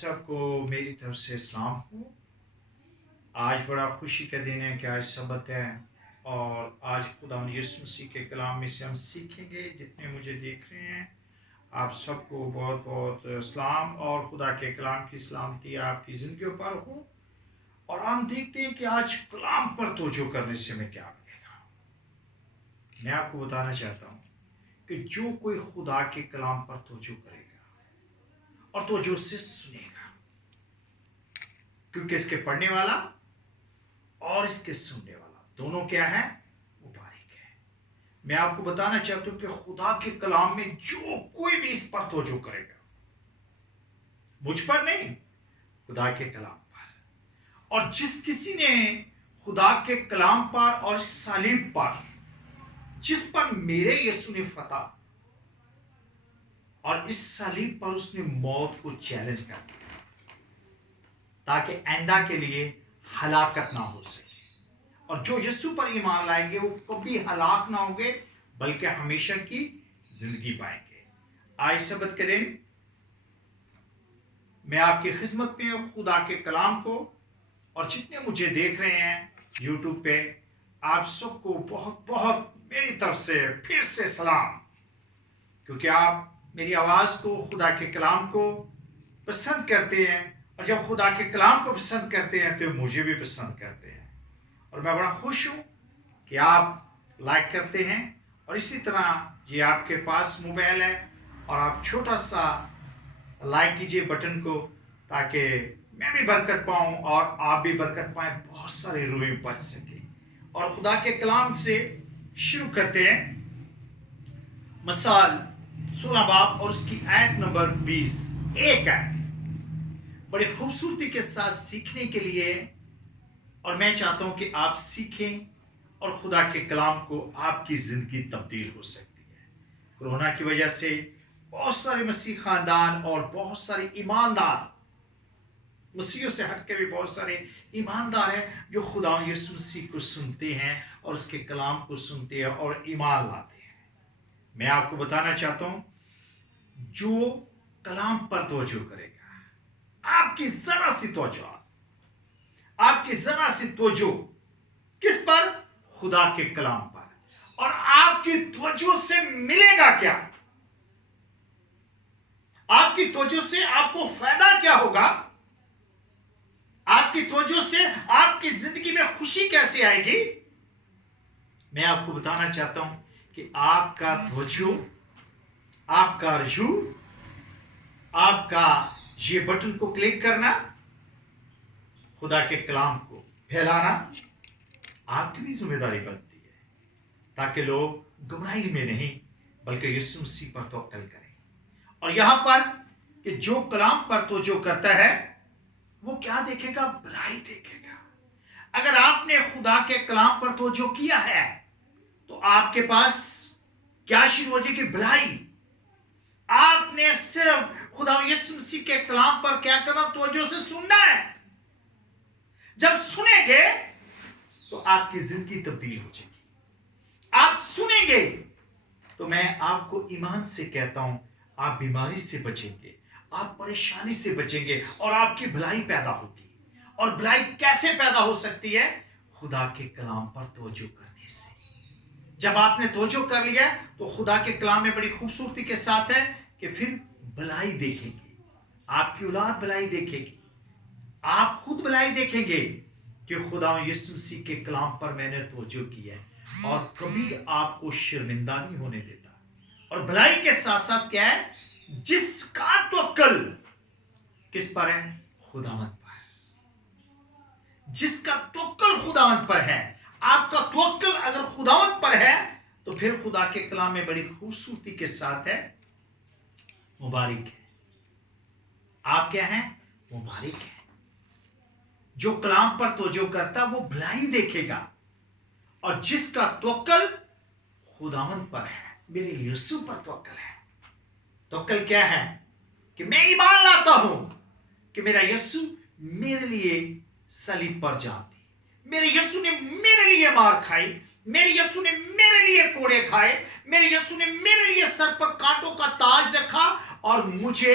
سب کو میری طرف سے اسلام ہو۔ آج بڑا خوشی کا دن ہے کہ آج سبت ہے اور آج خدا یسوع مسیح کے کلام میں سے ہم سیکھیں گے۔ جتنے مجھے دیکھ رہے ہیں آپ سب کو بہت بہت اسلام اور خدا کے کلام کی سلامتی آپ کی زندگیوں پر ہو۔ اور ہم دیکھتے ہیں کہ آج کلام پر توجہ کرنے سے ہمیں کیا ملے گا۔ میں آپ کو بتانا چاہتا ہوں کہ جو کوئی خدا کے کلام پر توجہ کرے گا اور توجہ سے سنے گا، کیونکہ اس کے پڑھنے والا اور اس کے سننے والا دونوں کیا ہے؟ مبارک ہے۔ میں آپ کو بتانا چاہتا ہوں کہ خدا کے کلام میں جو کوئی بھی اس پر توجہ کرے گا، مجھ پر نہیں، خدا کے کلام پر، اور جس کسی نے خدا کے کلام پر اور صلیب پر، جس پر میرے یسوع نے فتح اور اس صلیب پر اس نے موت کو چیلنج کر دیا تاکہ آئندہ کے لیے ہلاکت نہ ہو سکے، اور جو یسوع پر ایمان لائیں گے وہ کبھی ہلاک نہ ہوں گے بلکہ ہمیشہ کی زندگی پائیں گے۔ آج سبت کے دن میں آپ کی خدمت میں خدا کے کلام کو، اور جتنے مجھے دیکھ رہے ہیں یوٹیوب پہ، آپ سب کو بہت بہت میری طرف سے پھر سے سلام، کیونکہ آپ میری آواز کو، خدا کے کلام کو پسند کرتے ہیں، اور جب خدا کے کلام کو پسند کرتے ہیں تو مجھے بھی پسند کرتے ہیں، اور میں بڑا خوش ہوں کہ آپ لائک کرتے ہیں۔ اور اسی طرح یہ آپ کے پاس موبائل ہے اور آپ چھوٹا سا لائک کیجئے بٹن کو، تاکہ میں بھی برکت پاؤں اور آپ بھی برکت پائیں، بہت سارے روح بچ سکیں۔ اور خدا کے کلام سے شروع کرتے ہیں۔ مثال 16 باب اور اس کی آیت نمبر 20، ایک آیت بڑی خوبصورتی کے ساتھ سیکھنے کے لیے، اور میں چاہتا ہوں کہ آپ سیکھیں اور خدا کے کلام کو آپ کی زندگی تبدیل ہو سکتی ہے۔ کورونا کی وجہ سے بہت سارے مسیح خاندان اور بہت سارے ایماندار، مسیحوں سے ہٹ کے بھی بہت سارے ایماندار ہیں جو خدا یسوع مسیح کو سنتے ہیں اور اس کے کلام کو سنتے ہیں اور ایمان لاتے ہیں۔ میں آپ کو بتانا چاہتا ہوں، جو کلام پر توجہ کرے گا، آپ کی ذرا سی توجہ، آپ کی ذرا سی توجہ کس پر؟ خدا کے کلام پر، اور آپ کی توجہ سے ملے گا کیا؟ آپ کی توجہ سے آپ کو فائدہ کیا ہوگا؟ آپ کی توجہ سے آپ کی زندگی میں خوشی کیسے آئے گی؟ میں آپ کو بتانا چاہتا ہوں کہ آپ کا توجہ، آپ کا رجوع، آپ کا یہ بٹن کو کلک کرنا، خدا کے کلام کو پھیلانا آپ کی بھی ذمہ داری بنتی ہے، تاکہ لوگ گمراہی میں نہیں بلکہ یسوع مسیح پر توکل کریں۔ اور یہاں پر کہ جو کلام پر توجہ کرتا ہے وہ کیا دیکھے گا؟ بھلائی دیکھے گا۔ اگر آپ نے خدا کے کلام پر توجہ کیا ہے تو آپ کے پاس کیا شروع ہو جائے گی؟ بھلائی۔ آپ نے صرف خدا یسوع مسیح کے کلام پر کیا کرنا؟ توجہ سے سننا ہے۔ جب سنیں گے تو آپ کی زندگی تبدیل ہو جائے گی۔ آپ سنیں گے تو میں آپ کو ایمان سے کہتا ہوں، آپ بیماری سے بچیں گے، آپ پریشانی سے بچیں گے، اور آپ کی بھلائی پیدا ہوگی۔ اور بھلائی کیسے پیدا ہو سکتی ہے؟ خدا کے کلام پر توجہ کرنے سے۔ جب آپ نے توجہ کر لیا تو خدا کے کلام میں بڑی خوبصورتی کے ساتھ ہے کہ پھر بھلائی دیکھیں گے، آپ کی اولاد بھلائی دیکھے گی، آپ خود بھلائی دیکھیں گے کہ خدا یسوع مسیح کے کلام پر میں نے توجہ کی ہے، اور کبھی آپ کو شرمندہ نہیں ہونے دیتا۔ اور بھلائی کے ساتھ ساتھ کیا ہے؟ جس کا توکل کس پر ہے؟ خداوند پر۔ جس کا توکل خداوند پر ہے، آپ کا توکل اگر خداوند پر ہے تو پھر خدا کے کلام میں بڑی خوبصورتی کے ساتھ ہے، مبارک ہے۔ آپ کیا ہیں؟ مبارک ہے۔ جو کلام پر توجہ کرتا وہ بھلائی دیکھے گا، اور جس کا توکل خداوند پر ہے، میرے یسوع پر توکل ہے۔ توکل کیا ہے؟ کہ میں ایمان لاتا ہوں کہ میرا یسوع میرے لیے صلیب پر جان دی، میرے یسوع نے میرے لیے مار کھائی، میرے یسوع نے میرے لیے کوڑے کھائے، میرے یسوع نے میرے لیے سر پر کانٹوں کا تاج رکھا اور مجھے